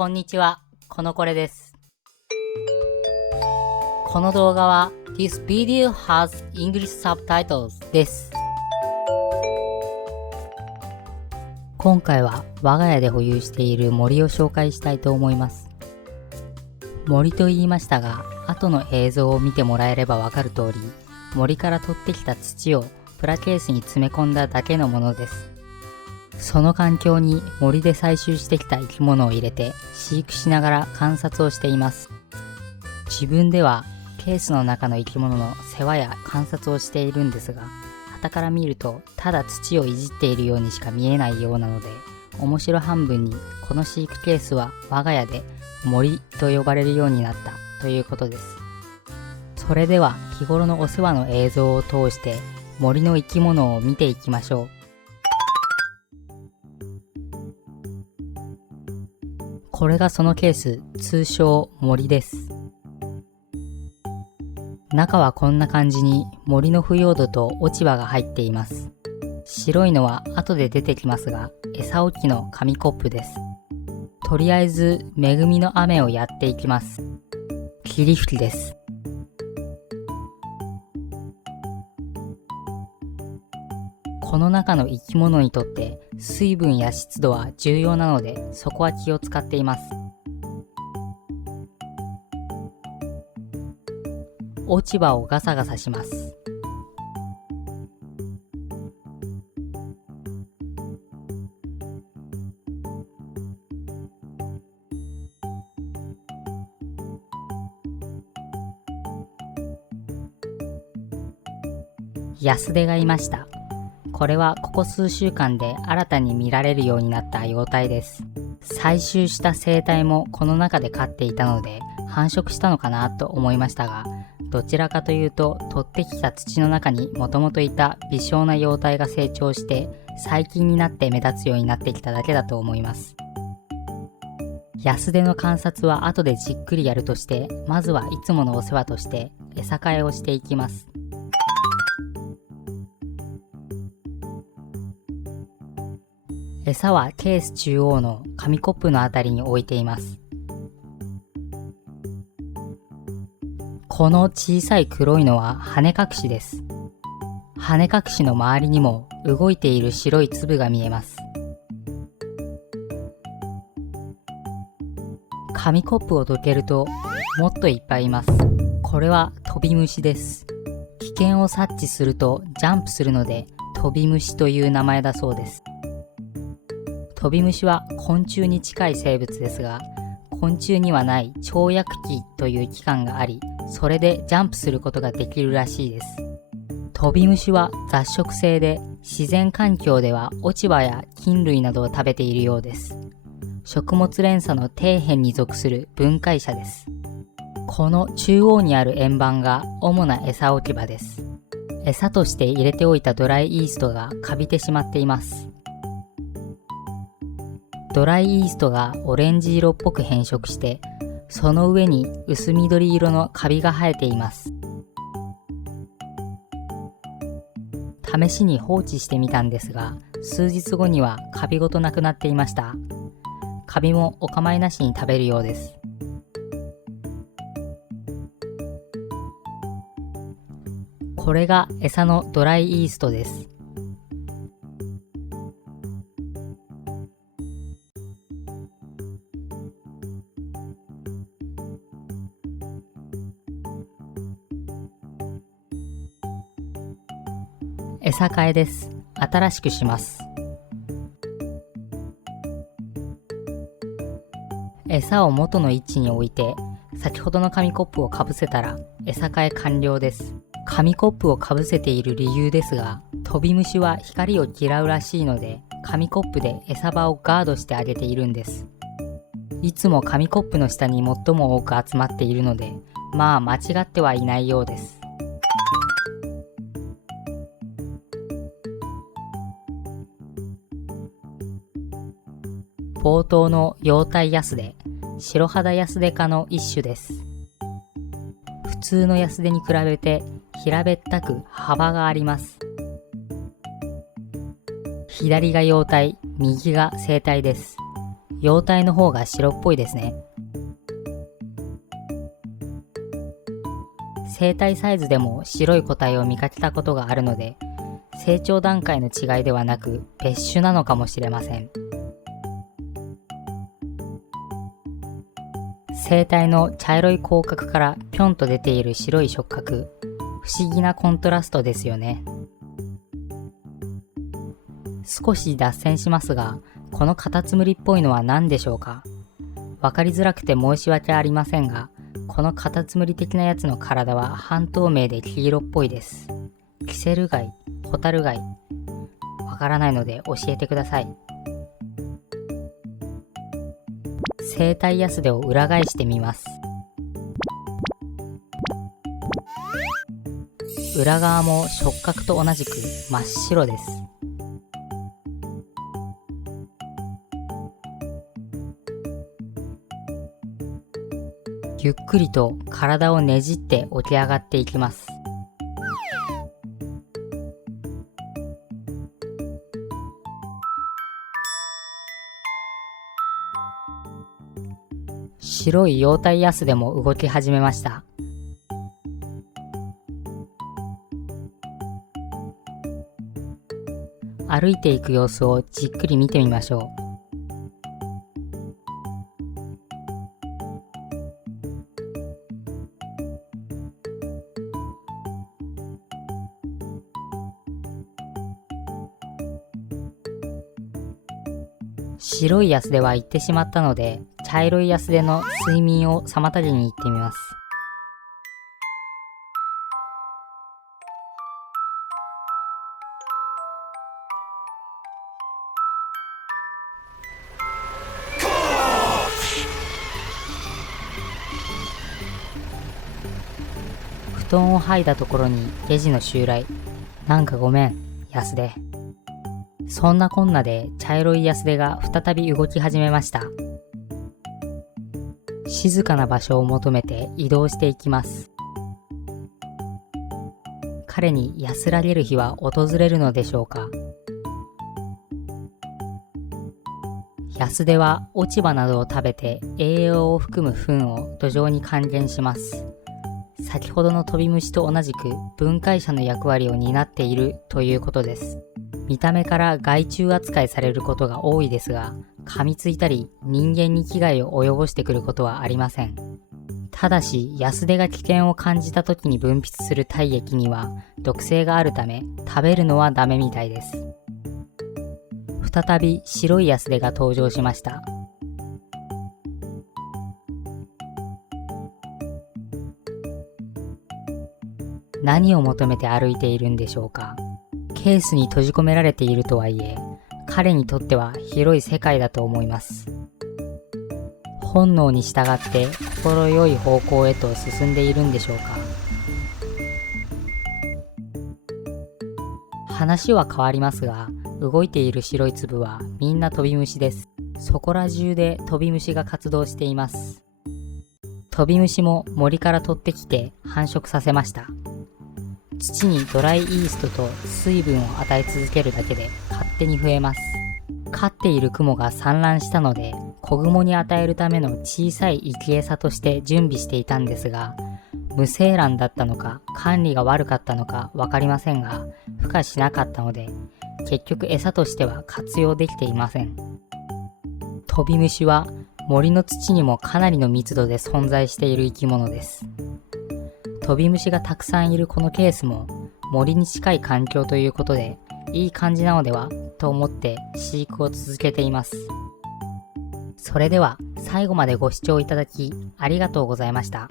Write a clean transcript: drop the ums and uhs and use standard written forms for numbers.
こんにちは、このこれです。この動画は This video has English subtitles です。今回は我が家で保有している森を紹介したいと思います。森と言いましたが、後の映像を見てもらえればわかる通り、森から取ってきた土をプラケースに詰め込んだだけのものです。その環境に森で採集してきた生き物を入れて飼育しながら観察をしています。自分ではケースの中の生き物の世話や観察をしているんですが、傍から見るとただ土をいじっているようにしか見えないようなので、面白半分にこの飼育ケースは我が家で森と呼ばれるようになったということです。それでは日頃のお世話の映像を通して森の生き物を見ていきましょう。これがそのケース、通称森です。中はこんな感じに森の腐葉土と落ち葉が入っています。白いのは後で出てきますが、餌置きの紙コップです。とりあえず恵みの雨をやっていきます。霧吹きです。この中の生き物にとって水分や湿度は重要なので、そこは気を使っています。落ち葉をガサガサします。ヤスデがいました。これはここ数週間で新たに見られるようになった幼体です。採集した生態もこの中で飼っていたので繁殖したのかなと思いましたが、どちらかというと取ってきた土の中にもともといた微小な幼体が成長して最近になって目立つようになってきただけだと思います。ヤスデの観察は後でじっくりやるとして、まずはいつものお世話として餌替えをしていきます。餌はケース中央の紙コップのあたりに置いています。この小さい黒いのは羽隠しです。羽隠しの周りにも動いている白い粒が見えます。紙コップをどけるともっといっぱいいます。これはトビムシです。危険を察知するとジャンプするのでトビムシという名前だそうです。トビムシは昆虫に近い生物ですが、昆虫にはない跳躍期という器官があり、それでジャンプすることができるらしいです。トビムシは雑食性で、自然環境では落ち葉や菌類などを食べているようです。食物連鎖の底辺に属する分解者です。この中央にある円盤が主な餌置き場です。餌として入れておいたドライイーストがカビてしまっています。ドライイーストがオレンジ色っぽく変色して、その上に薄緑色のカビが生えています。試しに放置してみたんですが、数日後にはカビごとなくなっていました。カビもお構いなしに食べるようです。これが餌のドライイーストです。餌替えです。新しくします。餌を元の位置に置いて、先ほどの紙コップをかぶせたら餌替え完了です。紙コップをかぶせている理由ですが、トビムシは光を嫌うらしいので、紙コップで餌場をガードしてあげているんです。いつも紙コップの下に最も多く集まっているので、まあ間違ってはいないようです。冒頭の葉体ヤスデ、白肌ヤスデ科の一種です。普通のヤスデに比べて平べったく幅があります。左が葉体、右が生体です。幼体の方が白っぽいですね。成体サイズでも白い個体を見かけたことがあるので、成長段階の違いではなく別種なのかもしれません。成体の茶色い甲殻からぴょんと出ている白い触覚、不思議なコントラストですよね。少し脱線しますが、このカタツムリっぽいのは何でしょうか。わかりづらくて申し訳ありませんが、このカタツムリ的なやつの体は半透明で黄色っぽいです。キセルガイ、ホタルガイ、わからないので教えてください。生体ヤスデを裏返してみます。裏側も触覚と同じく真っ白です。ゆっくりと体をねじって起き上がっていきます。白い幼体ヤスデも動き始めました。歩いていく様子をじっくり見てみましょう。白いヤスデは行ってしまったので、茶色いヤスデの睡眠を妨げに行ってみます。布団を剥いだところにゲジの襲来。なんかごめん、ヤスデ。そんなこんなで茶色いヤスデが再び動き始めました。静かな場所を求めて移動していきます。彼に安らげる日は訪れるのでしょうか。ヤスデは落ち葉などを食べて栄養を含む糞を土壌に還元します。先ほどのトビムシと同じく分解者の役割を担っているということです。見た目から害虫扱いされることが多いですが、噛みついたり人間に危害を及ぼしてくることはありません。ただし、ヤスデが危険を感じた時に分泌する体液には毒性があるため、食べるのはダメみたいです。再び白いヤスデが登場しました。何を求めて歩いているんでしょうか。ケースに閉じ込められているとはいえ、彼にとっては広い世界だと思います。本能に従って心よい方向へと進んでいるんでしょうか。話は変わりますが、動いている白い粒はみんなトビムシです。そこら中でトビムシが活動しています。トビムシも森から取ってきて繁殖させました。土にドライイーストと水分を与え続けるだけで勝手に増えます。飼っているクモが産卵したので、子グモに与えるための小さい生き餌として準備していたんですが、無精卵だったのか管理が悪かったのかわかりませんが、孵化しなかったので、結局餌としては活用できていません。トビムシは森の土にもかなりの密度で存在している生き物です。トビムシがたくさんいるこのケースも森に近い環境ということでいい感じなのではと思って飼育を続けています。それでは最後までご視聴いただきありがとうございました。